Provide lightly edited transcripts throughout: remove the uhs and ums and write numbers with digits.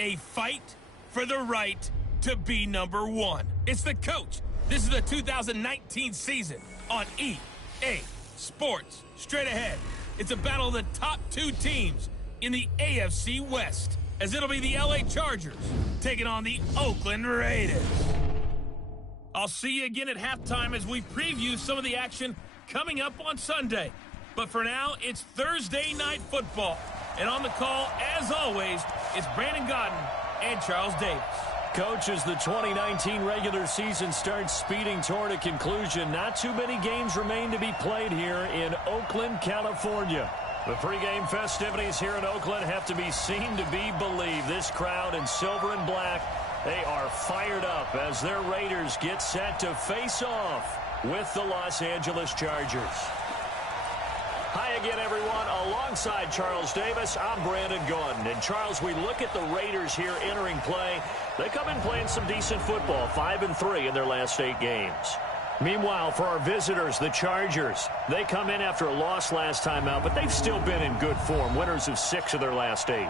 A fight for the right to be number one. It's the coach. This is the 2019 season on EA Sports. Straight ahead, it's a battle of the top two teams in the AFC West, as it'll be the LA Chargers taking on the Oakland Raiders. I'll see you again at halftime as we preview some of the action coming up on Sunday. But for now, it's Thursday Night Football. And on the call, as always, it's Brandon Godden and Charles Davis. Coach, as the 2019 regular season starts speeding toward a conclusion, not too many games remain to be played here in Oakland, California. The pregame festivities here in Oakland have to be seen to be believed. This crowd in silver and black, they are fired up as their Raiders get set to face off with the Los Angeles Chargers. Hi again, everyone. Alongside Charles Davis, I'm Brandon Gaudin. And Charles, we look at the Raiders here entering play. They come in playing some decent football, 5-3 in their last 8 games. Meanwhile, for our visitors, the Chargers, they come in after a loss last time out, but they've still been in good form, winners of 6 of their last 8.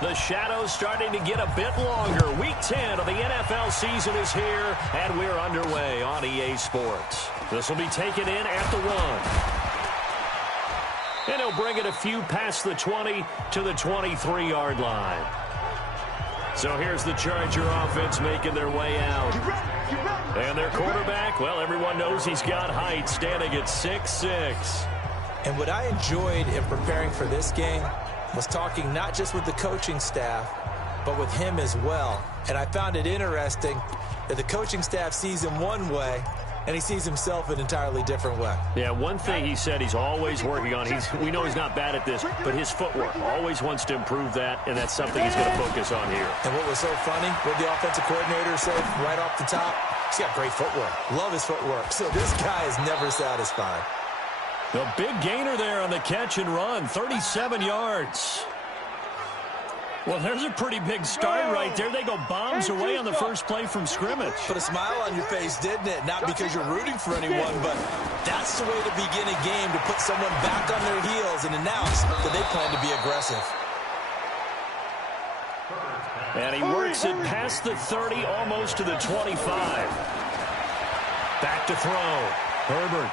The shadows starting to get a bit longer. Week 10 of the NFL season is here, and we're underway on EA Sports. This will be taken in at the 1. And he'll bring it a few past the 20 to the 23-yard line. So here's the Charger offense making their way out. And their quarterback, well, everyone knows he's got height, standing at 6'6". And what I enjoyed in preparing for this game was talking not just with the coaching staff, but with him as well. And I found it interesting that the coaching staff sees him one way, and he sees himself an entirely different way. Yeah, one thing he said he's always working on, we know he's not bad at this, but his footwork, always wants to improve that, and that's something he's going to focus on here. And what was so funny, what the offensive coordinator said right off the top, he's got great footwork. Love his footwork. So this guy is never satisfied. The big gainer there on the catch and run, 37 yards. Well, there's a pretty big start right there. They go bombs away on the first play from scrimmage. Put a smile on your face, didn't it? Not because you're rooting for anyone, but that's the way to begin a game, to put someone back on their heels and announce that they plan to be aggressive. And he works it past the 30, almost to the 25. Back to throw. Herbert.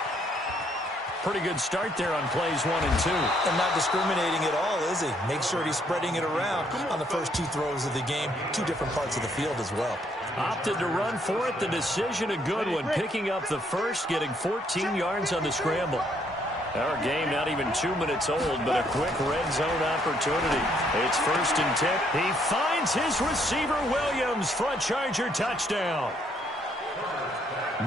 Pretty good start there on plays 1 and 2. And not discriminating at all, is he? Make sure he's spreading it around on the first 2 throws of the game. 2 different parts of the field as well. Opted to run for it. The decision a good one. Picking up the first, getting 14 yards on the scramble. Our game not even 2 minutes old, but a quick red zone opportunity. It's 1st and 10. He finds his receiver Williams for a Charger touchdown.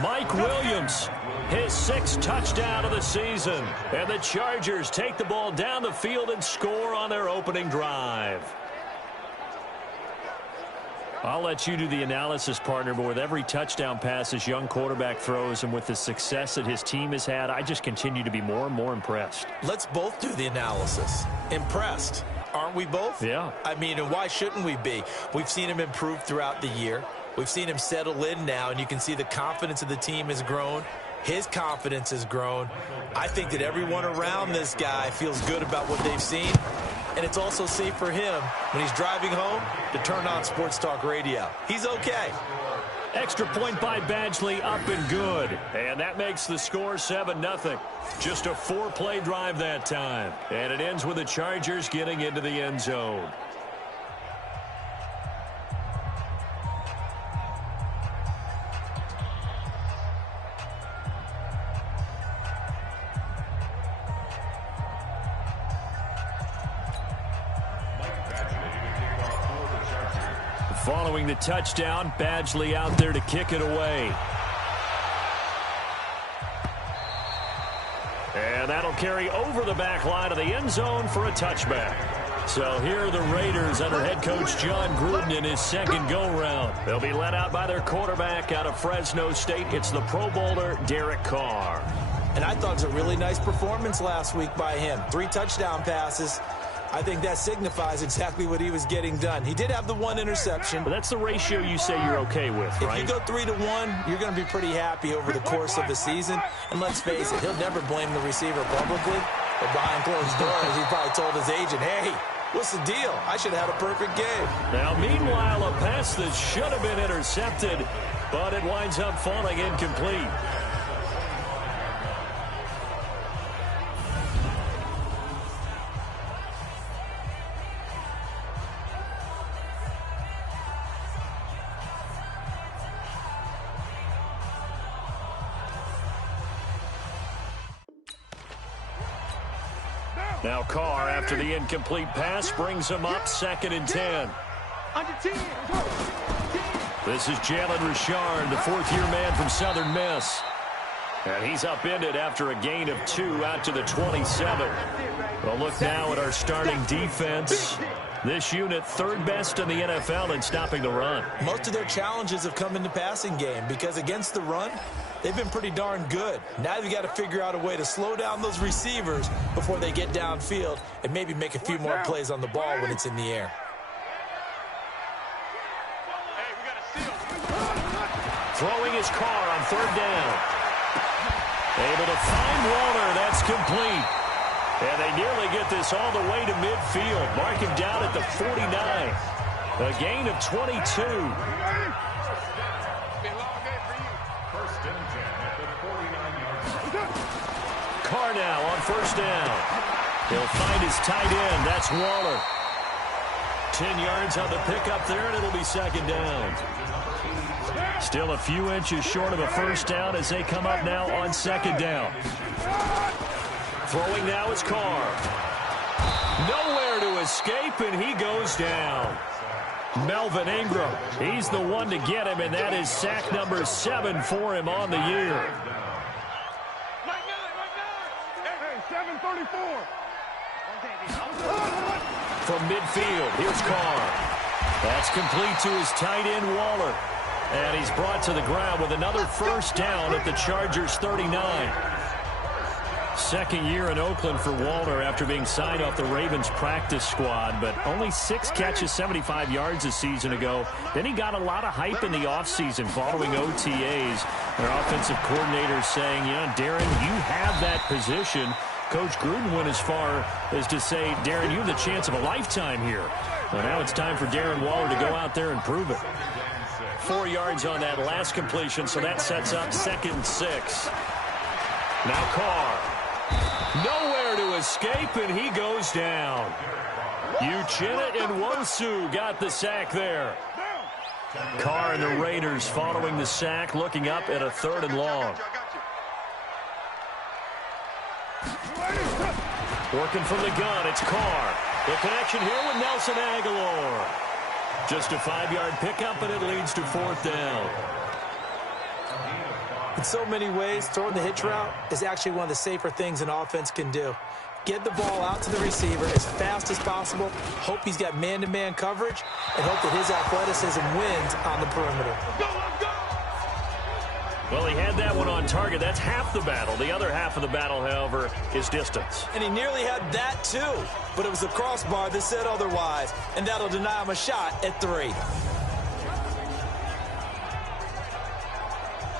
Mike Williams, his 6th touchdown of the season. And the Chargers take the ball down the field and score on their opening drive. I'll let you do the analysis, partner, but with every touchdown pass this young quarterback throws and with the success that his team has had, I just continue to be more and more impressed. Let's both do the analysis. Impressed. Aren't we both? Yeah. I mean, and why shouldn't we be? We've seen him improve throughout the year. We've seen him settle in now, and you can see the confidence of the team has grown. His confidence has grown. I think that everyone around this guy feels good about what they've seen, and it's also safe for him when he's driving home to turn on Sports Talk Radio. He's okay. Extra point by Badgley, up and good. And that makes the score 7-0. Just a 4-play drive that time. And it ends with the Chargers getting into the end zone. Following the touchdown, Badgley out there to kick it away. And that'll carry over the back line of the end zone for a touchback. So here are the Raiders under head coach John Gruden in his second go-round. They'll be led out by their quarterback out of Fresno State. It's the Pro Bowler, Derek Carr. And I thought it was a really nice performance last week by him. 3 touchdown passes. I think that signifies exactly what he was getting done. He did have the 1 interception. But that's the ratio you say you're okay with, right? If you go 3-1, you're going to be pretty happy over the course of the season. And let's face it, he'll never blame the receiver publicly. But behind closed doors, he probably told his agent, hey, what's the deal? I should have had a perfect game. Now, meanwhile, a pass that should have been intercepted, but it winds up falling incomplete. Now Carr, after the incomplete pass, brings him up 2nd and 10. This is Jalen Richard, the 4th-year man from Southern Miss. And he's upended after a gain of 2 out to the 27. Well, look now at our starting defense. This unit, 3rd best in the NFL in stopping the run. Most of their challenges have come in the passing game because against the run, they've been pretty darn good. Now they've got to figure out a way to slow down those receivers before they get downfield and maybe make a few more plays on the ball when it's in the air. Throwing his Carr on 3rd down. Able to find Walter. That's complete. And they nearly get this all the way to midfield. Mark him down at the 49. A gain of 22. Carr now on 1st down. He'll find his tight end. That's Waller. 10 yards on the pickup there, and it'll be 2nd down. Still a few inches short of a 1st down as they come up now on 2nd down. Throwing now is Carr. Nowhere to escape, and he goes down. Melvin Ingram, he's the one to get him, and that is sack number 7 for him on the year. From midfield, here's Carr. That's complete to his tight end, Waller. And he's brought to the ground with another 1st down at the Chargers' 39. 2nd year in Oakland for Walter after being signed off the Ravens practice squad, but only 6 catches, 75 yards a season ago. Then he got a lot of hype in the offseason following OTAs. Their offensive coordinator saying, you know, Darren, you have that position. Coach Gruden went as far as to say, Darren, you have the chance of a lifetime here. Well, now it's time for Darren Waller to go out there and prove it. 4 yards on that last completion, so that sets up 2nd and 6. Now Carr. Nowhere to escape, and he goes down. Uchenna Nwosu got the sack there. Carr and the Raiders following the sack, looking up at a 3rd and long. Working from the gun, it's Carr. The connection here with Nelson Aguilar. Just a 5-yard pickup, and it leads to 4th down. In so many ways, throwing the hitch route is actually one of the safer things an offense can do. Get the ball out to the receiver as fast as possible, hope he's got man-to-man coverage, and hope that his athleticism wins on the perimeter. Well, he had that one on target. That's half the battle. The other half of the battle, however, is distance. And he nearly had that, too. But it was the crossbar that said otherwise, and that'll deny him a shot at 3.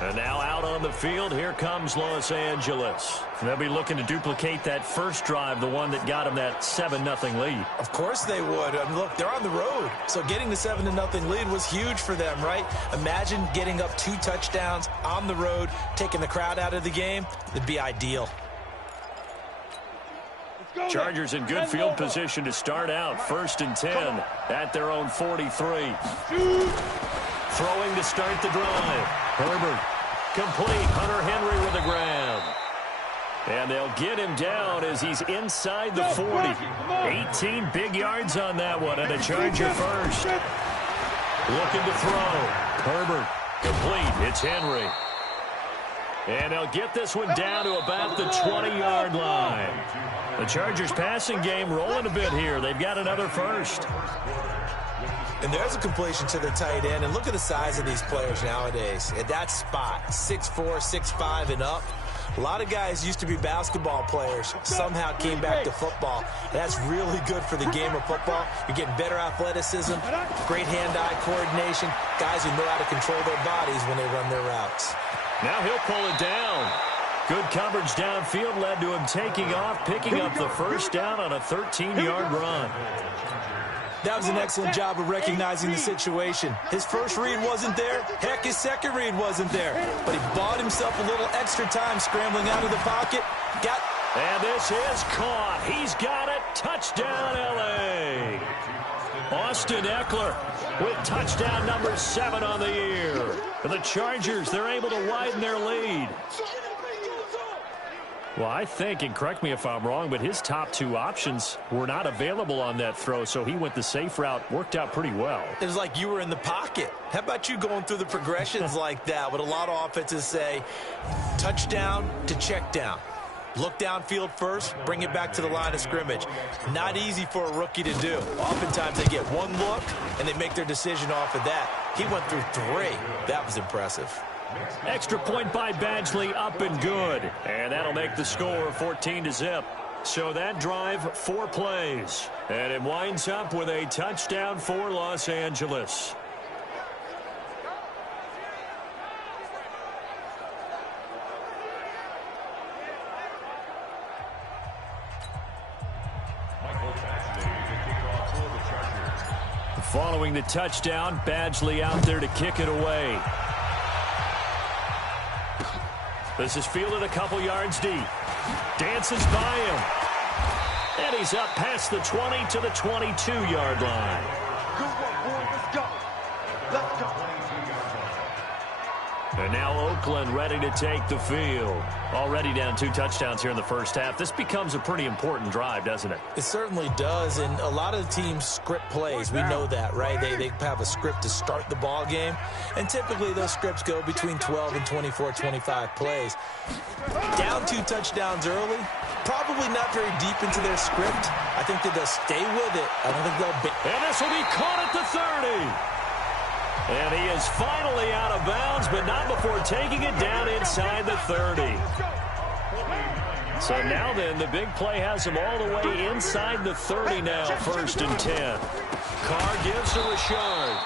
And now out on the field, here comes Los Angeles. They'll be looking to duplicate that first drive, the one that got them that 7-0 lead. Of course they would. I mean, look, they're on the road. So getting the 7-0 lead was huge for them, right? Imagine getting up 2 touchdowns on the road, taking the crowd out of the game. It'd be ideal. Chargers in good field position to start out. 1st and 10 at their own 43. Throwing to start the drive. Herbert complete. Hunter Henry with a grab. And they'll get him down as he's inside the 40. 18 big yards on that one, and a Charger first. Looking to throw. Herbert complete. It's Henry. And they'll get this one down to about the 20-yard line. The Chargers passing game rolling a bit here. They've got another first. And there's a completion to the tight end. And look at the size of these players nowadays. At that spot, 6'4", 6'5", and up. A lot of guys used to be basketball players, somehow came back to football. That's really good for the game of football. You're getting better athleticism, great hand-eye coordination, guys who know how to control their bodies when they run their routes. Now he'll pull it down. Good coverage downfield led to him taking off, picking up the first down on a 13-yard run. That was an excellent job of recognizing the situation. His first read wasn't there. Heck, his second read wasn't there. But he bought himself a little extra time scrambling out of the pocket. And this is caught. He's got it. Touchdown, L.A. Austin Eckler with touchdown number 7 on the year. For the Chargers, they're able to widen their lead. Well, I think, and correct me if I'm wrong, but his top 2 options were not available on that throw, so he went the safe route. Worked out pretty well. It was like you were in the pocket. How about you going through the progressions like that? What a lot of offenses say, touchdown to check down. Look downfield first, bring it back to the line of scrimmage. Not easy for a rookie to do. Oftentimes they get one look, and they make their decision off of that. He went through 3. That was impressive. Extra point by Badgley, up and good. And that'll make the score 14-0. So that drive, 4 plays. And it winds up with a touchdown for Los Angeles. Following the touchdown, Badgley out there to kick it away. This is fielded a couple yards deep. Dances by him. And he's up past the 20 to the 22-yard line. Good one, boy. Let's go. Let's go. And now Oakland ready to take the field. Already down 2 touchdowns here in the first half. This becomes a pretty important drive, doesn't it? It certainly does, and a lot of the teams script plays. We know that, right? They have a script to start the ball game, and typically those scripts go between 12 and 24, 25 plays. Down 2 touchdowns early, probably not very deep into their script. I think that they'll stay with it. I don't think they'll... And this will be caught at the 30. And he is finally out of bounds, but not before taking it down inside the 30. So now then, the big play has him all the way inside the 30 now, 1st and 10. Carr gives to Richard.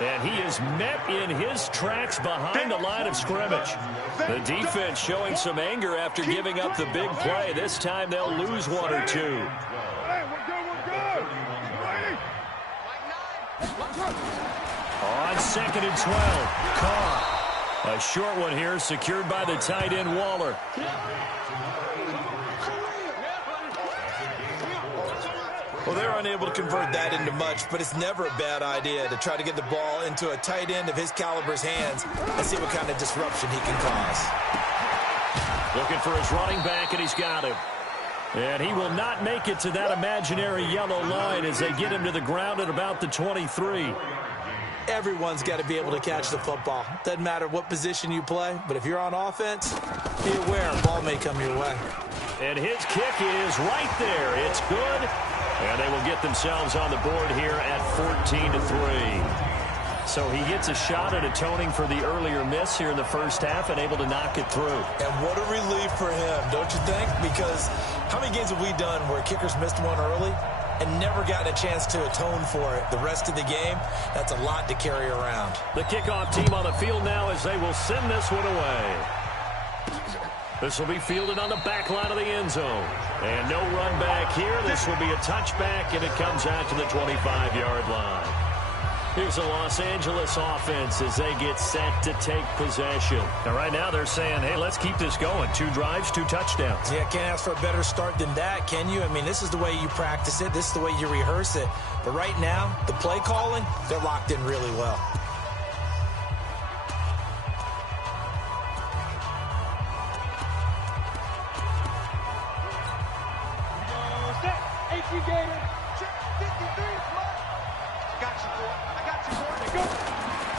And he is met in his tracks behind the line of scrimmage. The defense showing some anger after giving up the big play. This time they'll lose 1 or 2. On 2nd and 12, Carr. A short one here, secured by the tight end Waller. Well, they're unable to convert that into much, but it's never a bad idea to try to get the ball into a tight end of his caliber's hands and see what kind of disruption he can cause. Looking for his running back, and he's got him. And he will not make it to that imaginary yellow line as they get him to the ground at about the 23. Everyone's got to be able to catch the football. Doesn't matter what position you play, but if you're on offense, be aware a ball may come your way. And his kick is right there. It's good. And they will get themselves on the board here at 14-3. So he gets a shot at atoning for the earlier miss here in the first half and able to knock it through. And what a relief for him, don't you think? Because how many games have we done where kickers missed one early and never gotten a chance to atone for it the rest of the game? That's a lot to carry around. The kickoff team on the field now as they will send this one away. This will be fielded on the back line of the end zone. And no run back here. This will be a touchback, and it comes out to the 25-yard line. Here's the Los Angeles offense as they get set to take possession. Now, right now they're saying, hey, let's keep this going. 2 drives, 2 touchdowns. Yeah, can't ask for a better start than that, can you? I mean, this is the way you practice it. This is the way you rehearse it. But right now, the play calling, they're locked in really well.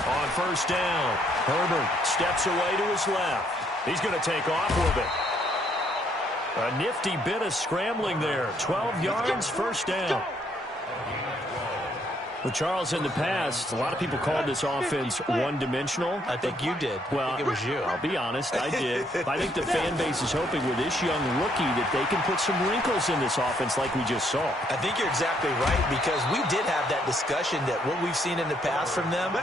On first down, Herbert steps away to his left. He's going to take off with it. A nifty bit of scrambling there. 12 yards, first down. Well, Charles, in the past, a lot of people called this offense one-dimensional. I think you did. Well, I think it was you. I'll be honest, I did. I think the fan base is hoping with this young rookie that they can put some wrinkles in this offense like we just saw. I think you're exactly right, because we did have that discussion that what we've seen in the past from them,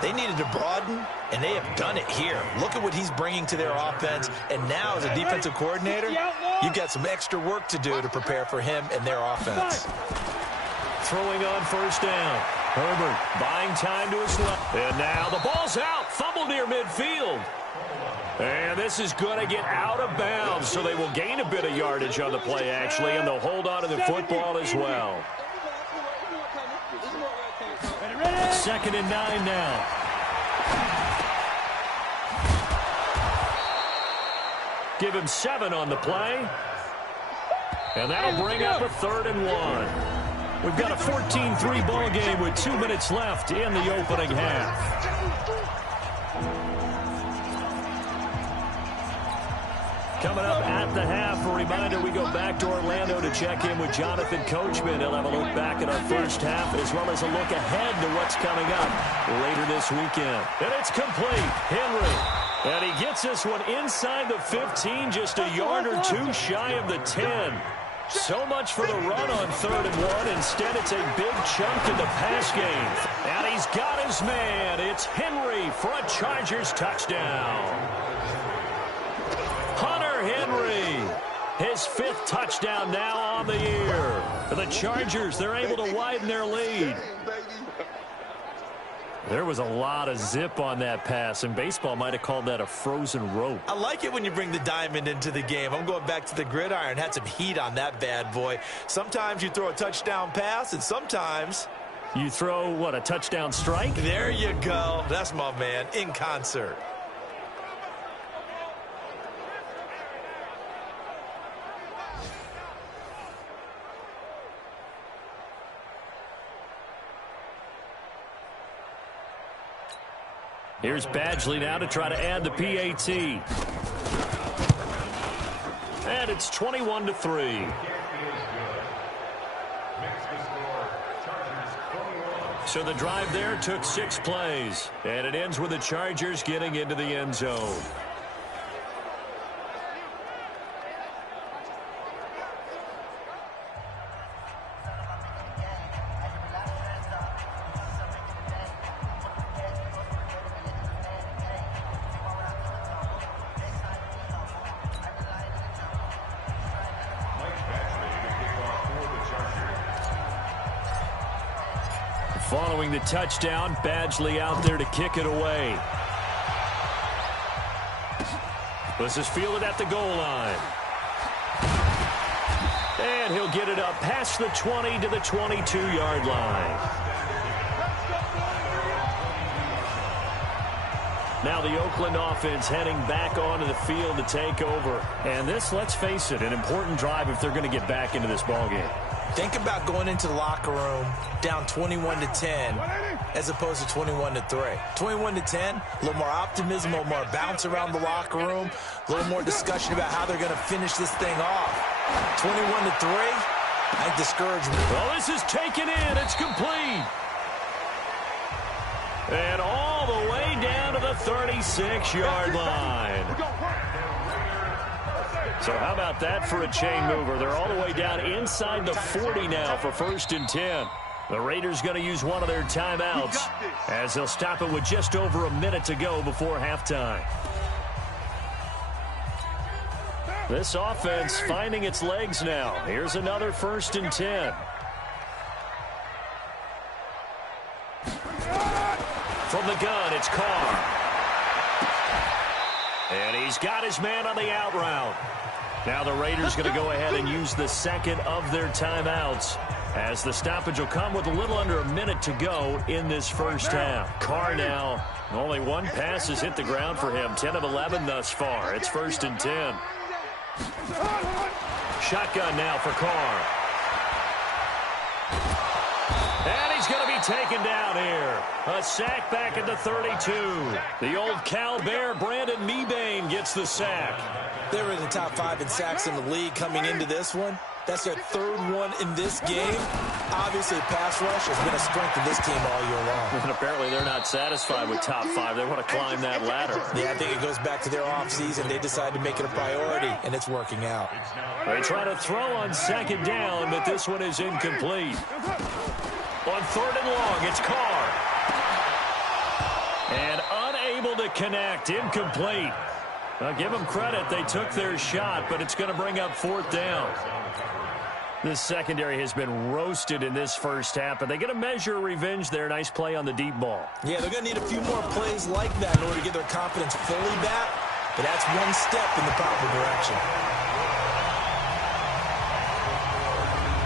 they needed to broaden, and they have done it here. Look at what he's bringing to their offense, and now as a defensive coordinator, you've got some extra work to do to prepare for him and their offense. Throwing on first down. Herbert buying time to his left. And now the ball's out. Fumble near midfield. And this is going to get out of bounds, so they will gain a bit of yardage on the play, actually, and they'll hold on to the football as well. 2nd and 9 now. Give him 7 on the play. And that'll bring up a 3rd and 1. We've got a 14-3 ball game with 2 minutes left in the opening half. Coming up at the half, a reminder, we go back to Orlando to check in with Jonathan Coachman. He'll have a look back at our first half as well as a look ahead to what's coming up later this weekend. And it's complete. Henry. And he gets this one inside the 15, just a yard or two shy of the 10. So much for the run on 3rd and 1. Instead, it's a big chunk in the pass game. And he's got his man. It's Henry for a Chargers touchdown. Hunter Henry, his 5th touchdown now on the year. For the Chargers, they're able to widen their lead. There was a lot of zip on that pass, and baseball might have called that a frozen rope. I like it when you bring the diamond into the game. I'm going back to the gridiron. Had some heat on that bad boy. Sometimes you throw a touchdown pass, and sometimes you throw, what, a touchdown strike? There you go. That's my man, in concert. Here's Badgley now to try to add the PAT. And it's 21-3. So the drive there took 6 plays. And it ends with the Chargers getting into the end zone. Following the touchdown, Badgley out there to kick it away. This is fielded at the goal line. And he'll get it up past the 20 to the 22-yard line. Now the Oakland offense heading back onto the field to take over. And this, let's face it, an important drive if they're going to get back into this ballgame. Think about going into the locker room down 21-10 as opposed to 21-3. 21-10, a little more optimism, a little more bounce around the locker room, a little more discussion about how they're going to finish this thing off. 21-3, I think discouragement. Well, this is taken in. It's complete. And all the way down to the 36-yard line. So how about that for a chain mover? They're all the way down inside the 40 now for 1st and 10. The Raiders going to use one of their timeouts as they'll stop it with just over a minute to go before halftime. This offense finding its legs now. Here's another 1st and 10. From the gun, it's Carr. And he's got his man on the out route. Now the Raiders going to go ahead and use the 2nd of their timeouts as the stoppage will come with a little under a minute to go in this first half. Carr now, only one pass has hit the ground for him. 10 of 11 thus far. It's 1st and 10. Shotgun now for Carr. And he's going to be taken down here. A sack back at the 32. The old Cal Bear, Brandon Mebane, gets the sack. They were in the top 5 in sacks in the league coming into this one. That's their 3rd one in this game. Obviously, pass rush has been a strength of this team all year long. And apparently they're not satisfied with top 5. They want to climb that ladder. Yeah, I think it goes back to their offseason. They decided to make it a priority, and it's working out. They try to throw on 2nd down, but this one is incomplete. On 3rd and long, it's Carr. And unable to connect, incomplete. I'll give them credit. They took their shot, but it's going to bring up 4th down. This secondary has been roasted in this first half, but they get a measure of revenge there. Nice play on the deep ball. Yeah, they're going to need a few more plays like that in order to get their confidence fully back, but that's one step in the proper direction.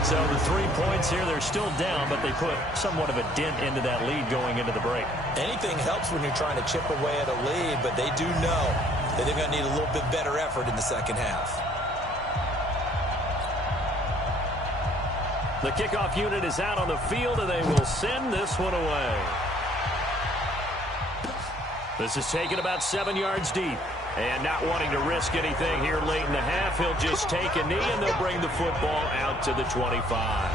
So the 3 points here, they're still down, but they put somewhat of a dent into that lead going into the break. Anything helps when you're trying to chip away at a lead, but they do know that they're going to need a little bit better effort in the second half. The kickoff unit is out on the field, and they will send this one away. This is taken about 7 yards deep. And not wanting to risk anything here late in the half, he'll just take a knee, and they'll bring the football out to the 25.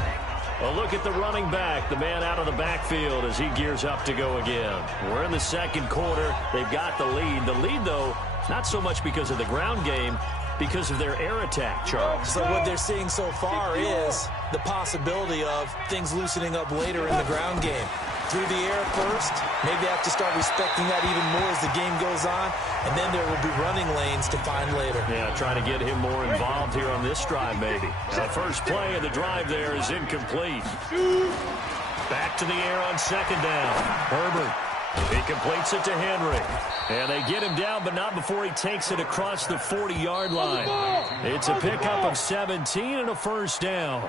A look at the running back, the man out of the backfield as he gears up to go again. We're in the second quarter. They've got the lead. The lead, though, not so much because of the ground game, because of their air attack, Charles. So what they're seeing so far is the possibility of things loosening up later in the ground game. Through the air first, maybe they have to start respecting that even more as the game goes on, and then there will be running lanes to find later. Yeah, trying to get him more involved here on this drive, maybe. The first play of the drive there is incomplete. Back to the air on 2nd down. Herbert. He completes it to Henry. And they get him down, but not before he takes it across the 40-yard line. It's a pickup of 17 and a first down.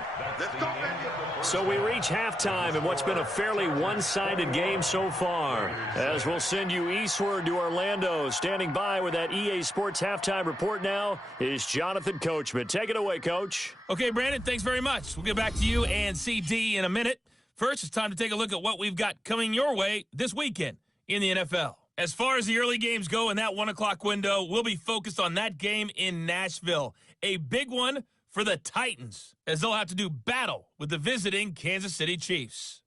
So we reach halftime in what's been a fairly one-sided game so far. As we'll send you eastward to Orlando. Standing by with that EA Sports halftime report now is Jonathan Coachman. Take it away, Coach. Okay, Brandon, thanks very much. We'll get back to you and CD in a minute. First, it's time to take a look at what we've got coming your way this weekend in the NFL. As far as the early games go in that 1 o'clock window, we'll be focused on that game in Nashville. A big one for the Titans, as they'll have to do battle with the visiting Kansas City Chiefs.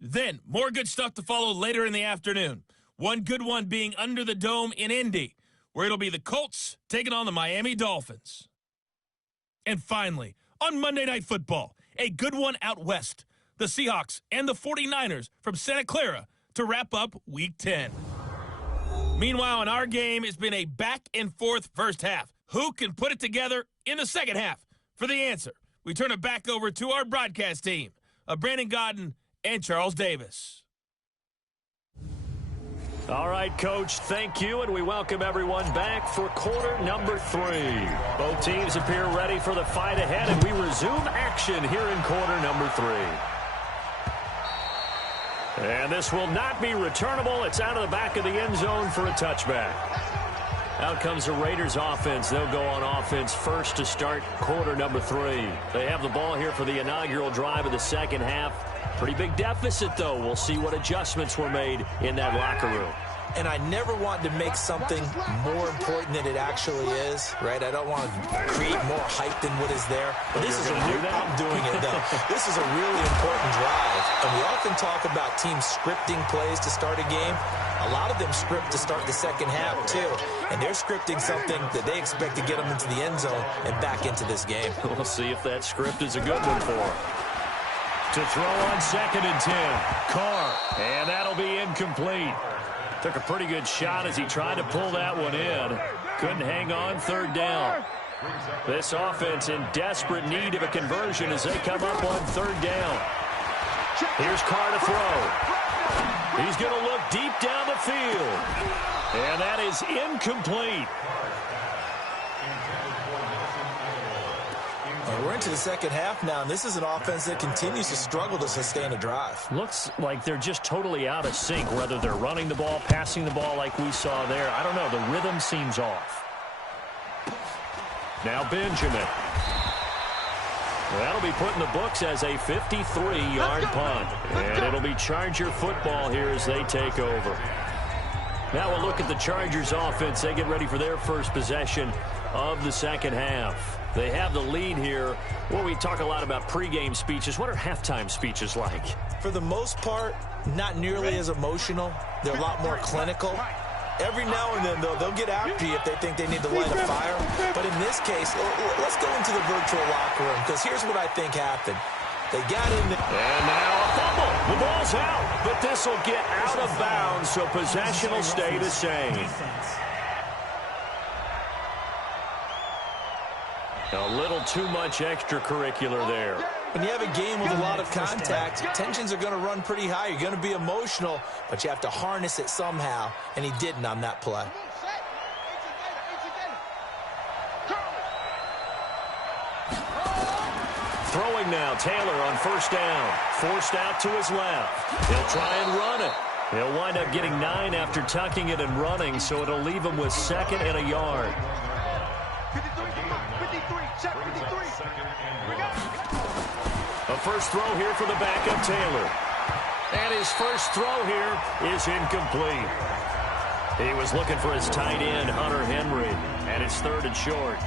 Then, more good stuff to follow later in the afternoon. One good one being under the dome in Indy, where it'll be the Colts taking on the Miami Dolphins. And finally, on Monday Night Football, a good one out west. The Seahawks and the 49ers from Santa Clara to wrap up Week 10. Meanwhile, in our game, it's been a back-and-forth first half. Who can put it together in the second half? For the answer, we turn it back over to our broadcast team of Brandon Godden and Charles Davis. All right, Coach, thank you, and we welcome everyone back for quarter number 3. Both teams appear ready for the fight ahead, and we resume action here in quarter number 3. And this will not be returnable. It's out of the back of the end zone for a touchback. Out comes the Raiders offense. They'll go on offense first to start quarter number 3. They have the ball here for the inaugural drive of the second half. Pretty big deficit, though. We'll see what adjustments were made in that locker room. And I never want to make something more important than it actually is, right? I don't want to create more hype than what is there. But this is I'm doing it, though. This is a really important drive. And we often talk about teams scripting plays to start a game. A lot of them script to start the second half, too. And they're scripting something that they expect to get them into the end zone and back into this game. We'll see if that script is a good one for them. To throw on 2nd and 10. Carr. And that'll be incomplete. Took a pretty good shot as he tried to pull that one in. Couldn't hang on, 3rd down. This offense in desperate need of a conversion as they come up on 3rd down. Here's Carr to throw. He's going to look deep down the field. And that is incomplete. We're into the second half now, and this is an offense that continues to struggle to sustain a drive. Looks like they're just totally out of sync, whether they're running the ball, passing the ball like we saw there. I don't know. The rhythm seems off. Now Benjamin. That'll be put in the books as a 53-yard punt. And it'll be Charger football here as they take over. Now we'll look at the Chargers offense. They get ready for their first possession of the second half. They have the lead here. Well, we talk a lot about pregame speeches. What are halftime speeches like? For the most part, not nearly as emotional. They're a lot more clinical. Every now and then, though, they'll get after you if they think they need to light a fire. But in this case, let's go into the virtual locker room, because here's what I think happened. They got in there. And now a fumble. The ball's out, but this will get out of bounds, so possession will stay the same. A little too much extracurricular there. When you have a game with a lot of contact, tensions are going to run pretty high. You're going to be emotional, but you have to harness it somehow, and he didn't on that play. Throwing now, Taylor on first down. Forced out to his left. He'll try and run it. He'll wind up getting 9 after tucking it and running, so it'll leave him with 2nd and a yard. 53, check 53. A first throw here for the backup, Taylor. And his first throw here is incomplete. He was looking for his tight end, Hunter Henry, and it's 3rd and short.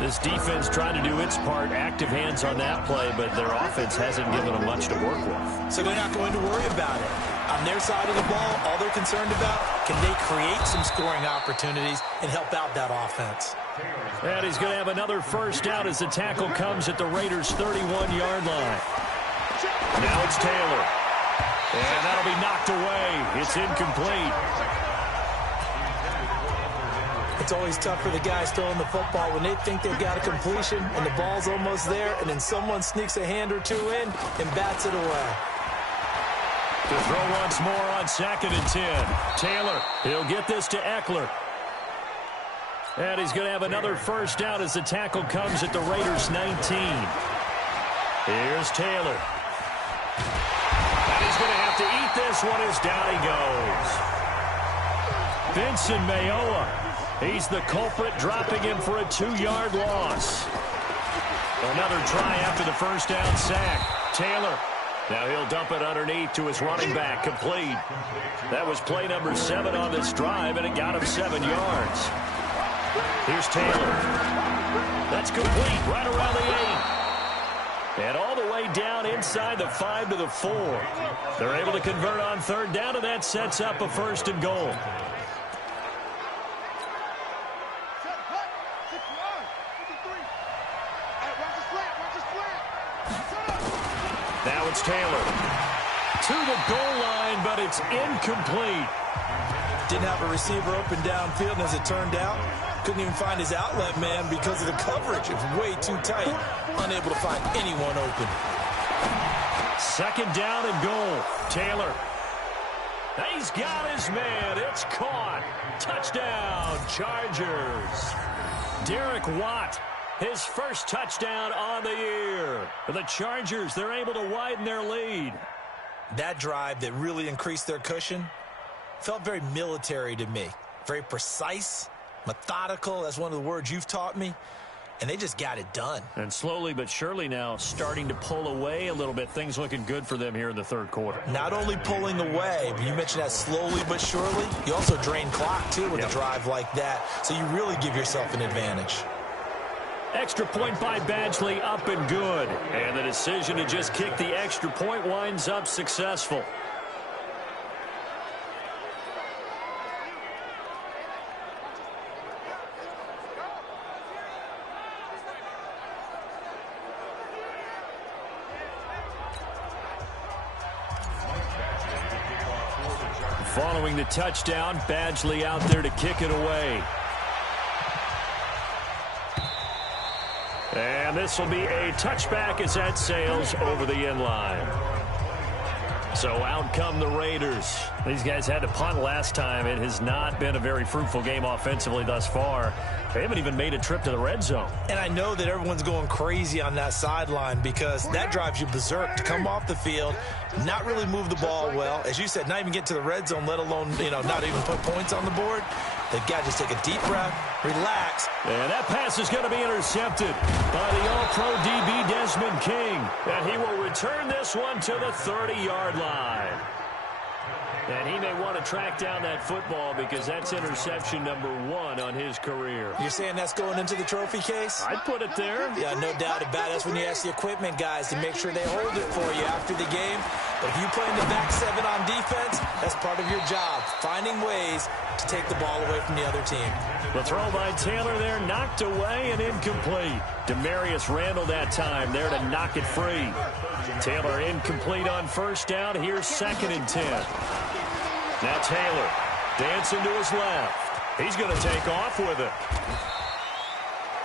This defense tried to do its part, active hands on that play, but their offense hasn't given them much to work with. So they're not going to worry about it. On their side of the ball, all they're concerned about, can they create some scoring opportunities and help out that offense? And he's going to have another first down as the tackle comes at the Raiders' 31-yard line. Now it's Taylor. And that'll be knocked away. It's incomplete. It's always tough for the guys throwing the football when they think they've got a completion and the ball's almost there, and then someone sneaks a hand or two in and bats it away. To throw once more on 2nd and 10. Taylor, he'll get this to Eckler. And he's going to have another first down as the tackle comes at the Raiders' 19. Here's Taylor. And he's going to have to eat this one as down he goes. Vincent Mayoa. He's the culprit, dropping him for a 2-yard loss. Another try after the first down sack. Taylor. Now he'll dump it underneath to his running back, complete. That was play number 7 on this drive, and it got him 7 yards. Here's Taylor. That's complete, right around the 8. And all the way down inside the 5 to the 4. They're able to convert on 3rd down, and that sets up a 1st and goal. Now it's Taylor. To the goal line, but it's incomplete. Didn't have a receiver open downfield, and as it turned out, couldn't even find his outlet man because of the coverage. It was way too tight. Unable to find anyone open. 2nd down and goal. Taylor. He's got his man. It's caught. Touchdown, Chargers. Derek Watt. His first touchdown on the year. The Chargers, they're able to widen their lead. That drive that really increased their cushion felt very military to me. Very precise, methodical. That's one of the words you've taught me. And they just got it done. And slowly but surely now starting to pull away a little bit. Things looking good for them here in the 3rd quarter. Not only pulling away, but you mentioned that slowly but surely. You also drain clock, too, with a drive like that. So you really give yourself an advantage. Extra point by Badgley, up and good. And the decision to just kick the extra point winds up successful. Following the touchdown, Badgley out there to kick it away. And this will be a touchback as that sails over the end line. So out come the Raiders. These guys had to punt last time. It has not been a very fruitful game offensively thus far. They haven't even made a trip to the red zone. And I know that everyone's going crazy on that sideline because that drives you berserk to come off the field, not really move the ball well. As you said, not even get to the red zone, let alone, not even put points on the board. They've got to just take a deep breath, relax. And that pass is going to be intercepted by the All-Pro DB Desmond King. And he will return this one to the 30-yard line. And he may want to track down that football because that's interception number 1 on his career. You're saying that's going into the trophy case? I'd put it there. Yeah, no doubt about it. That's when you ask the equipment guys to make sure they hold it for you after the game. But if you play in the back 7 on defense, that's part of your job, finding ways to take the ball away from the other team. The throw by Taylor there, knocked away and incomplete. Demarius Randall that time there to knock it free. Taylor incomplete on first down. Here's 2nd and 10. Now Taylor dancing to his left. He's going to take off with it.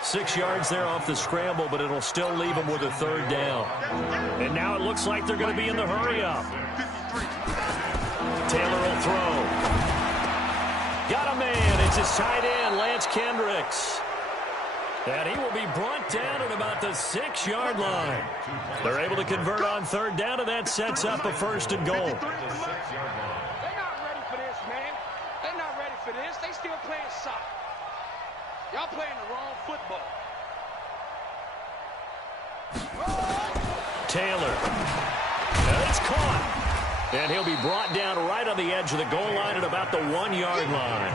6 yards there off the scramble, but it'll still leave him with a 3rd down. And now it looks like they're going to be in the hurry-up. Taylor will throw. Got a man. It's his tight end, Lance Kendricks. And he will be brought down at about the 6-yard line. They're able to convert on 3rd down, and that sets up a 1st and goal. They still playing soccer. Y'all playing the wrong football. Taylor. And it's caught. And he'll be brought down right on the edge of the goal line at about the 1-yard line.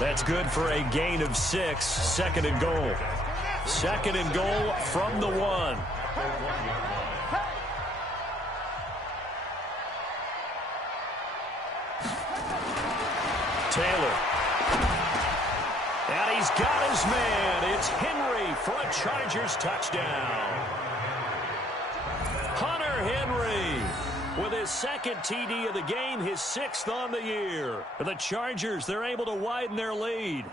That's good for a gain of 6. 2nd and goal. 2nd and goal from the 1. Taylor. And he's got his man. It's Henry for a Chargers touchdown. Hunter Henry with his 2nd TD of the game, his 6th on the year. And the Chargers, they're able to widen their lead.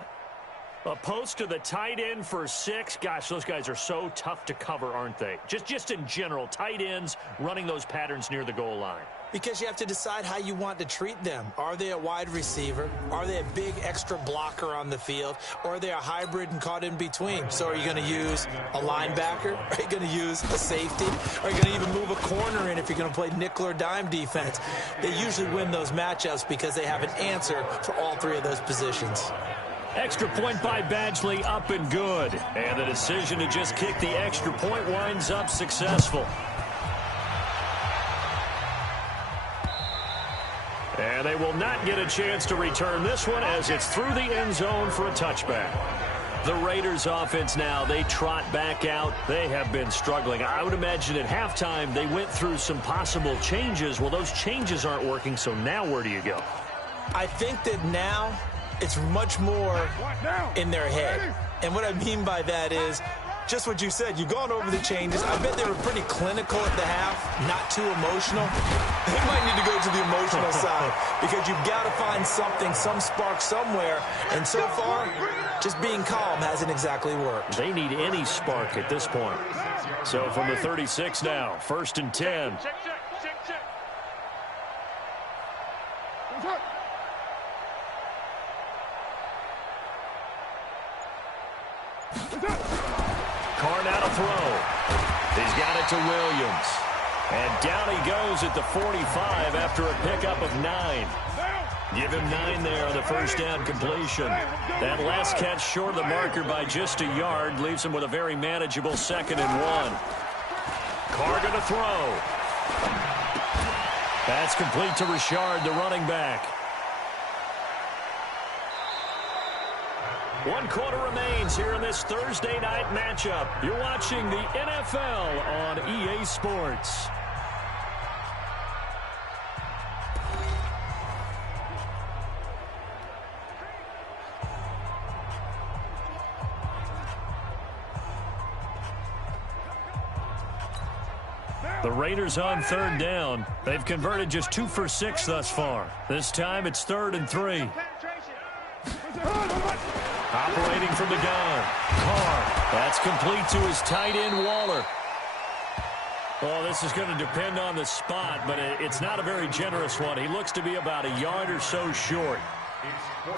A post to the tight end for 6. Gosh, those guys are so tough to cover, aren't they? Just in general, tight ends running those patterns near the goal line. Because you have to decide how you want to treat them. Are they a wide receiver? Are they a big extra blocker on the field? Or are they a hybrid and caught in between? So are you going to use a linebacker? Are you going to use a safety? Are you going to even move a corner in if you're going to play nickel or dime defense? They usually win those matchups because they have an answer for all 3 of those positions. Extra point by Badgley, up and good. And the decision to just kick the extra point winds up successful. And they will not get a chance to return this one as it's through the end zone for a touchback. The Raiders offense now, they trot back out. They have been struggling. I would imagine at halftime they went through some possible changes. Well, those changes aren't working, so now where do you go? I think that now it's much more in their head. And what I mean by that is just what you said. You've gone over the changes. I bet they were pretty clinical at the half, not too emotional. They might need to go to the emotional side because you've got to find something, some spark somewhere. And so far, just being calm hasn't exactly worked. They need any spark at this point. So from the 36 now, 1st and 10. Carr now to throw. He's got it to Williams. And down he goes at the 45 after a pickup of 9. Give him 9 there on the 1st down completion. That last catch short of the marker by just a yard leaves him with a very manageable 2nd and 1. Carr going to throw. That's complete to Richard, the running back. 1 quarter remains here in this Thursday night matchup. You're watching the NFL on EA Sports. The Raiders on 3rd down. They've converted just 2 for 6 thus far. This time it's 3rd and 3. Operating from the gun. Carr. That's complete to his tight end, Waller. Well, this is going to depend on the spot, but it's not a very generous one. He looks to be about a yard or so short.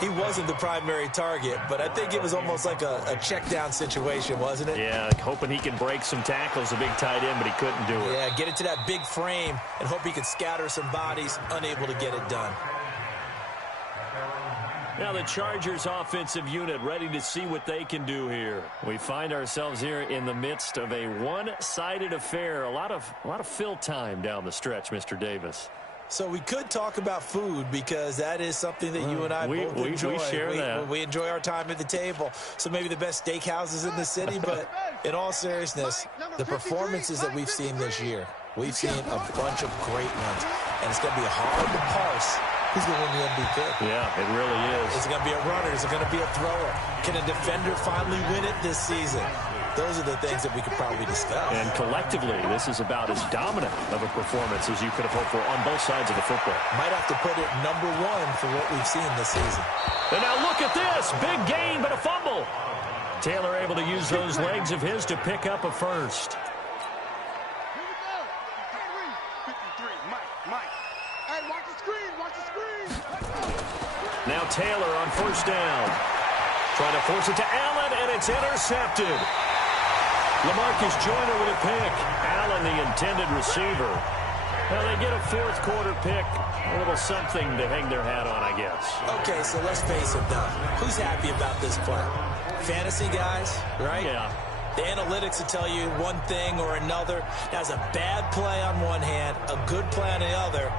He wasn't the primary target, but I think it was almost like a check down situation, wasn't it? Yeah, hoping he can break some tackles, a big tight end, but he couldn't do it. Yeah, get it to that big frame and hope he can scatter some bodies, unable to get it done. Now the Chargers offensive unit ready to see what they can do here. We find ourselves here in the midst of a one-sided affair. A lot of fill time down the stretch, Mr. Davis. So we could talk about food because that is something that you and I both enjoy. We share that. We enjoy our time at the table. So maybe the best steakhouses in the city, but in all seriousness, the performances that we've seen this year, we've seen a bunch of great ones. And it's going to be hard to parse who's going to win the MVP. Yeah, it really is. Is it going to be a runner? Is it going to be a thrower? Can a defender finally win it this season? Those are the things that we could probably discuss. And collectively, this is about as dominant of a performance as you could have hoped for on both sides of the football. Might have to put it #1 for what we've seen this season. And now look at this. Big gain, but a fumble. Taylor able to use those legs of his to pick up a first. Now Taylor on first down. Trying to force it to Allen, and it's intercepted. LaMarcus Joyner with a pick. Allen, the intended receiver. Well, they get a fourth quarter pick. A little something to hang their hat on, I guess. Okay, so let's face it, though. Who's happy about this play? Fantasy guys, right? Yeah. The analytics will tell you one thing or another. That's a bad play on one hand, a good play on the other.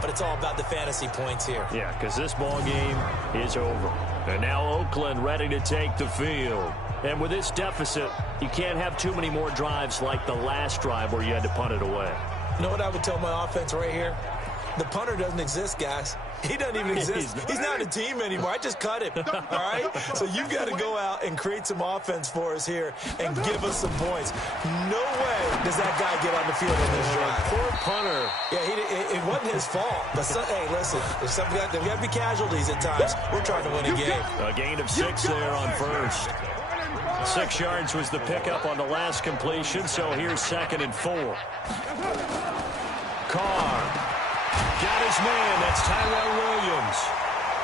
But it's all about the fantasy points here. Yeah, because this ball game is over. And now Oakland ready to take the field. And with this deficit, you can't have too many more drives like the last drive where you had to punt it away. You know what I would tell my offense right here? The punter doesn't exist, guys. He doesn't even exist. He's not a team anymore. I just cut him, all right? So you've got to go out and create some offense for us here and give us some points. No way does that guy get on the field on this drive. Poor punter. Yeah, it wasn't his fault. But, hey, listen, there's got to be casualties at times. We're trying to win a game. A gain of 6 there on first. 6 yards was the pickup on the last completion, so here's 2nd and 4. Carr. Got his man. That's Tyrell Williams.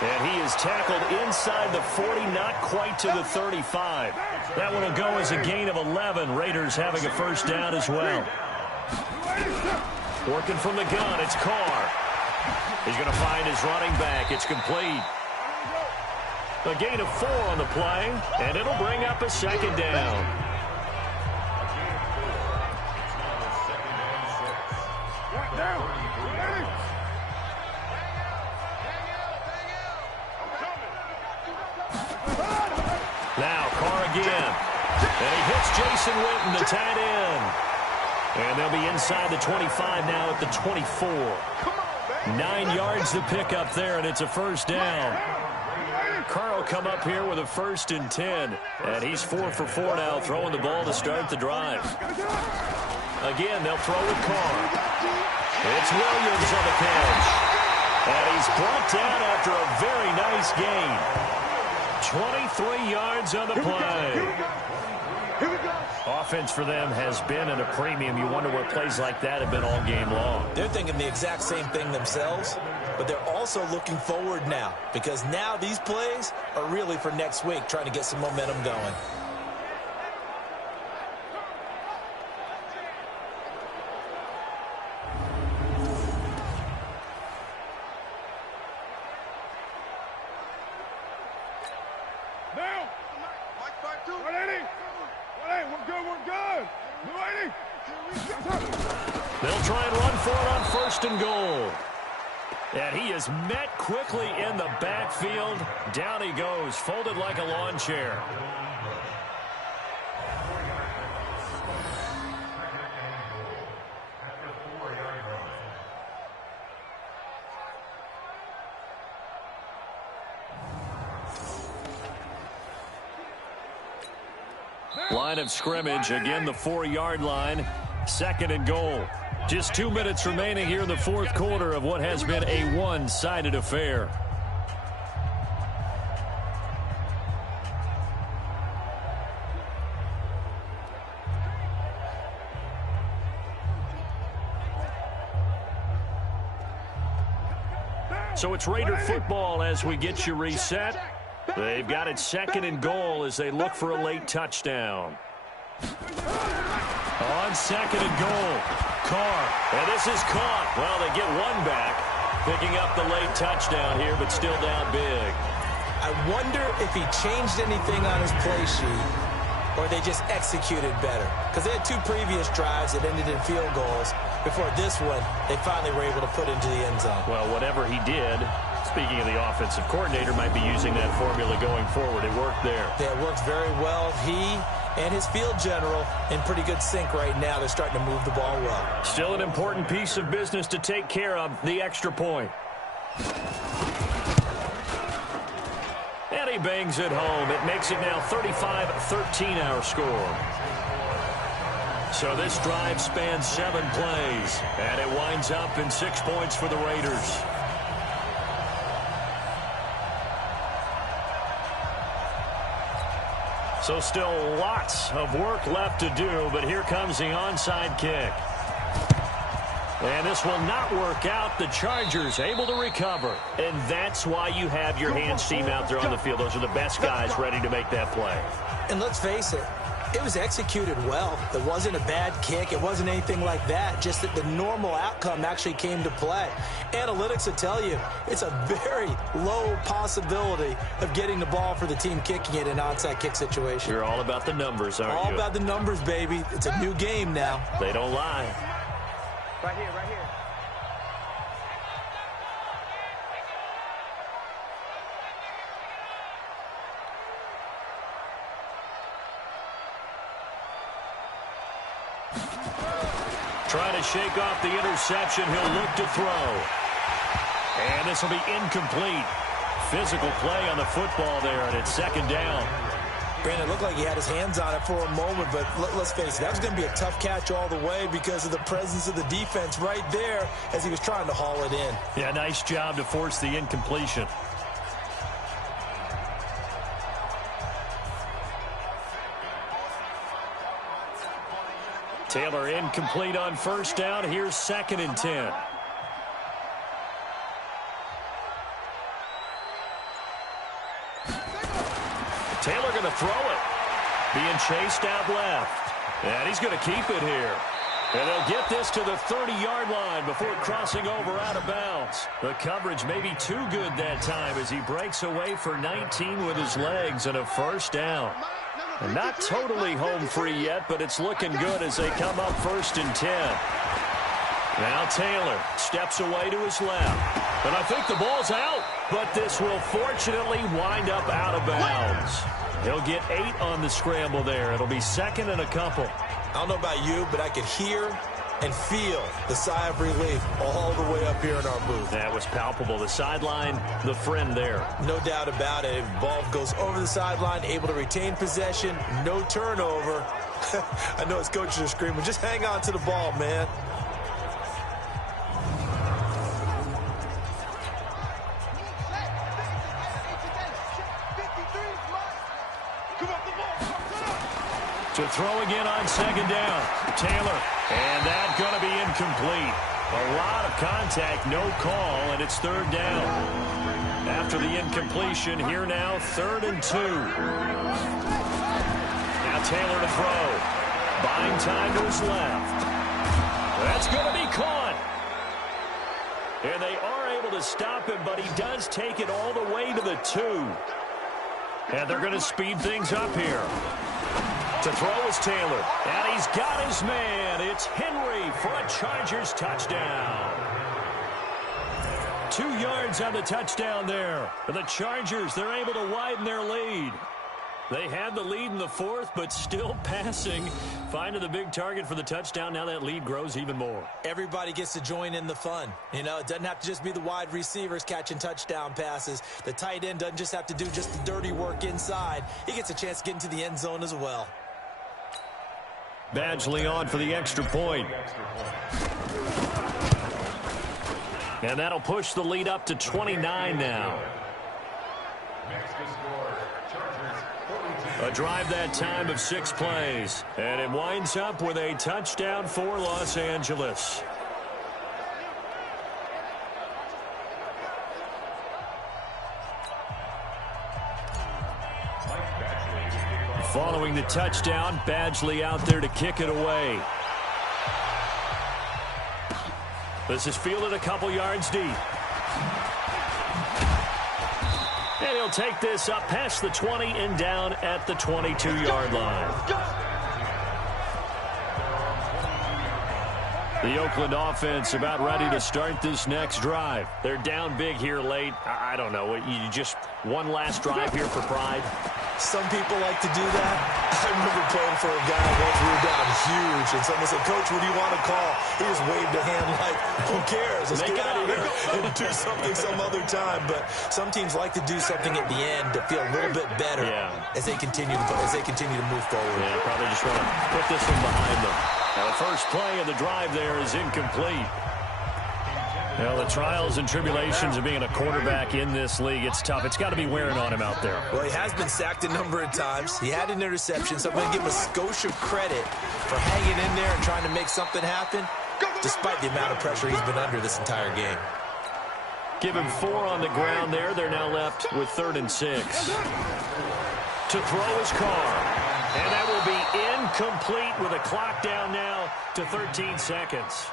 And he is tackled inside the 40, not quite to the 35. That one will go as a gain of 11. Raiders having a first down as well. Working from the gun, it's Carr. He's going to find his running back. It's complete. A gain of 4 on the play, and it'll bring up a 2nd down. Now Carr again. And he hits Jason Witten, the tight end. And they'll be inside the 25 now at the 24. 9 yards to pick up there, and it's a first down. Carr will come up here with a 1st and 10. And he's 4 for 4 now, throwing the ball to start the drive. Again, they'll throw with Carr. It's Williams on the catch. And he's brought down after a very nice gain. 23 yards on the play. Offense for them has been at a premium. You wonder where plays like that have been all game long. They're thinking the exact same thing themselves, but they're also looking forward now because now these plays are really for next week, trying to get some momentum going. They'll try and run for it on 1st and goal. And he is met quickly in the backfield. Down he goes, folded like a lawn chair. Line of scrimmage, again the 4-yard line. 2nd and goal. Just 2 minutes remaining here in the 4th quarter of what has been a one-sided affair. So it's Raider football as we get you reset. They've got it 2nd and goal as they look for a late touchdown. On 2nd and goal, Carr. And this is caught. Well, they get one back, picking up the late touchdown here, but still down big. I wonder if he changed anything on his play sheet or they just executed better. Because they had 2 previous drives that ended in field goals. Before this one, they finally were able to put into the end zone. Well, whatever he did, speaking of the offensive coordinator, might be using that formula going forward. It worked there. Yeah, it works very well. He and his field general in pretty good sync right now. They're starting to move the ball well. Still an important piece of business to take care of, the extra point. And he bangs it home. It makes it now 35-13 our score. So this drive spans 7 plays, and it winds up in 6 points for the Raiders. So still lots of work left to do, but here comes the onside kick. And this will not work out. The Chargers able to recover. And that's why you have your hands team out there on the field. Those are the best guys ready to make that play. And let's face it, it was executed well. It wasn't a bad kick. It wasn't anything like that. Just that the normal outcome actually came to play. Analytics will tell you it's a very low possibility of getting the ball for the team kicking it in an onside kick situation. You're all about the numbers, aren't you? All about the numbers, baby. It's a new game now. They don't lie. Right here, right here. Trying to shake off the interception. He'll look to throw. And this will be incomplete. Physical play on the football there, and it's 2nd down. Brandon, it looked like he had his hands on it for a moment, but let's face it, that was going to be a tough catch all the way because of the presence of the defense right there as he was trying to haul it in. Yeah, nice job to force the incompletion. Taylor incomplete on 1st down. Here's 2nd and 10. Taylor going to throw it. Being chased out left. And he's going to keep it here. And they'll get this to the 30-yard line before crossing over out of bounds. The coverage may be too good that time as he breaks away for 19 with his legs and a 1st down. And not totally home free yet, but it's looking good as they come up 1st and 10. Now Taylor steps away to his left. And I think the ball's out, but this will fortunately wind up out of bounds. He'll get 8 on the scramble there. It'll be 2nd and a couple. I don't know about you, but I could hear and feel the sigh of relief all the way up here in our booth. That was palpable. The sideline, the friend there. No doubt about it. Ball goes over the sideline, able to retain possession, no turnover. I know his coaches are screaming, just hang on to the ball, man. To throw again on 2nd down. Taylor. And that's going to be incomplete. A lot of contact, no call, and it's 3rd down. After the incompletion, here now, 3rd and 2. Now Taylor to throw. Buying time to his left. That's going to be caught. And they are able to stop him, but he does take it all the way to the 2. And they're going to speed things up here. To throw is Taylor, and he's got his man. It's Henry for a Chargers touchdown. 2 yards on the touchdown there. For the Chargers, they're able to widen their lead. They had the lead in the 4th, but still passing. Finding the big target for the touchdown. Now that lead grows even more. Everybody gets to join in the fun. You know, it doesn't have to just be the wide receivers catching touchdown passes. The tight end doesn't just have to do just the dirty work inside. He gets a chance to get into the end zone as well. Badgley on for the extra point. And that'll push the lead up to 29 now. A drive that time of 6 plays. And it winds up with a touchdown for Los Angeles. Following the touchdown, Badgley out there to kick it away. This is fielded a couple yards deep. And he'll take this up past the 20 and down at the 22-yard line. The Oakland offense about ready to start this next drive. They're down big here late. I don't know. You just one last drive here for pride? Some people like to do that. I remember playing for a guy once we were down huge, and someone said, "Coach, what do you want to call?" He just waved a hand like, who cares? Let's get out of here and do something some other time. But some teams like to do something at the end to feel a little bit better as they continue to move forward. Yeah, probably just want to put this one behind them. Now, the first play of the drive there is incomplete. Well, the trials and tribulations of being a quarterback in this league, it's tough. It's got to be wearing on him out there. Well, he has been sacked a number of times. He had an interception, so I'm going to give him a skosh of credit for hanging in there and trying to make something happen, despite the amount of pressure he's been under this entire game. Give him 4 on the ground there. They're now left with 3rd and 6. To throw his Carr. And that will be incomplete with a clock down now to 13 seconds.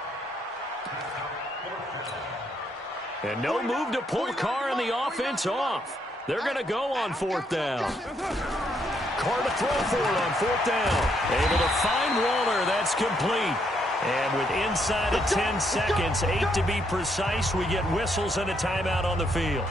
And no move to pull Carr and the offense off. They're going to go on 4th down. Carr to throw for it on 4th down. Able to find Waller. That's complete. And with inside of 10 seconds, 8 to be precise, we get whistles and a timeout on the field.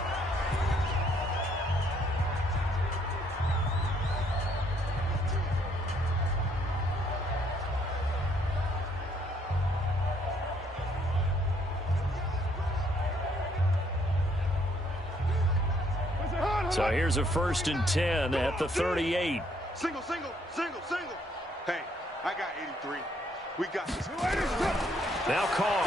So here's a 1st and 10 at the 38. Single. Hey, I got 83. We got this. Now Carr.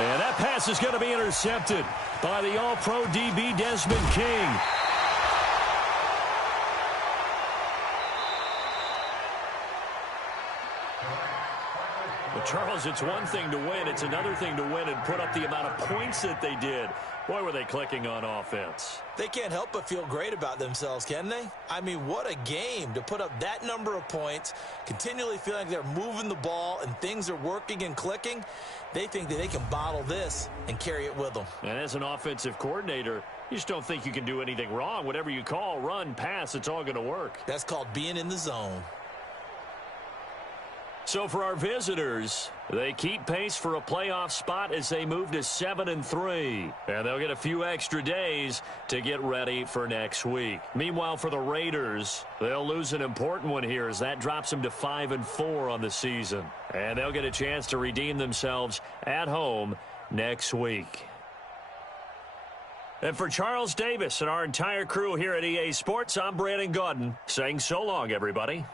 And that pass is going to be intercepted by the All-Pro DB Desmond King. But Charles, it's one thing to win. It's another thing to win and put up the amount of points that they did. Boy, were they clicking on offense. They can't help but feel great about themselves, can they? I mean, what a game to put up that number of points, continually feeling like they're moving the ball and things are working and clicking. They think that they can bottle this and carry it with them. And as an offensive coordinator, you just don't think you can do anything wrong. Whatever you call, run, pass, it's all going to work. That's called being in the zone. So for our visitors, they keep pace for a playoff spot as they move to 7-3. And they'll get a few extra days to get ready for next week. Meanwhile, for the Raiders, they'll lose an important one here as that drops them to 5-4 on the season. And they'll get a chance to redeem themselves at home next week. And for Charles Davis and our entire crew here at EA Sports, I'm Brandon Gaudin saying so long, everybody.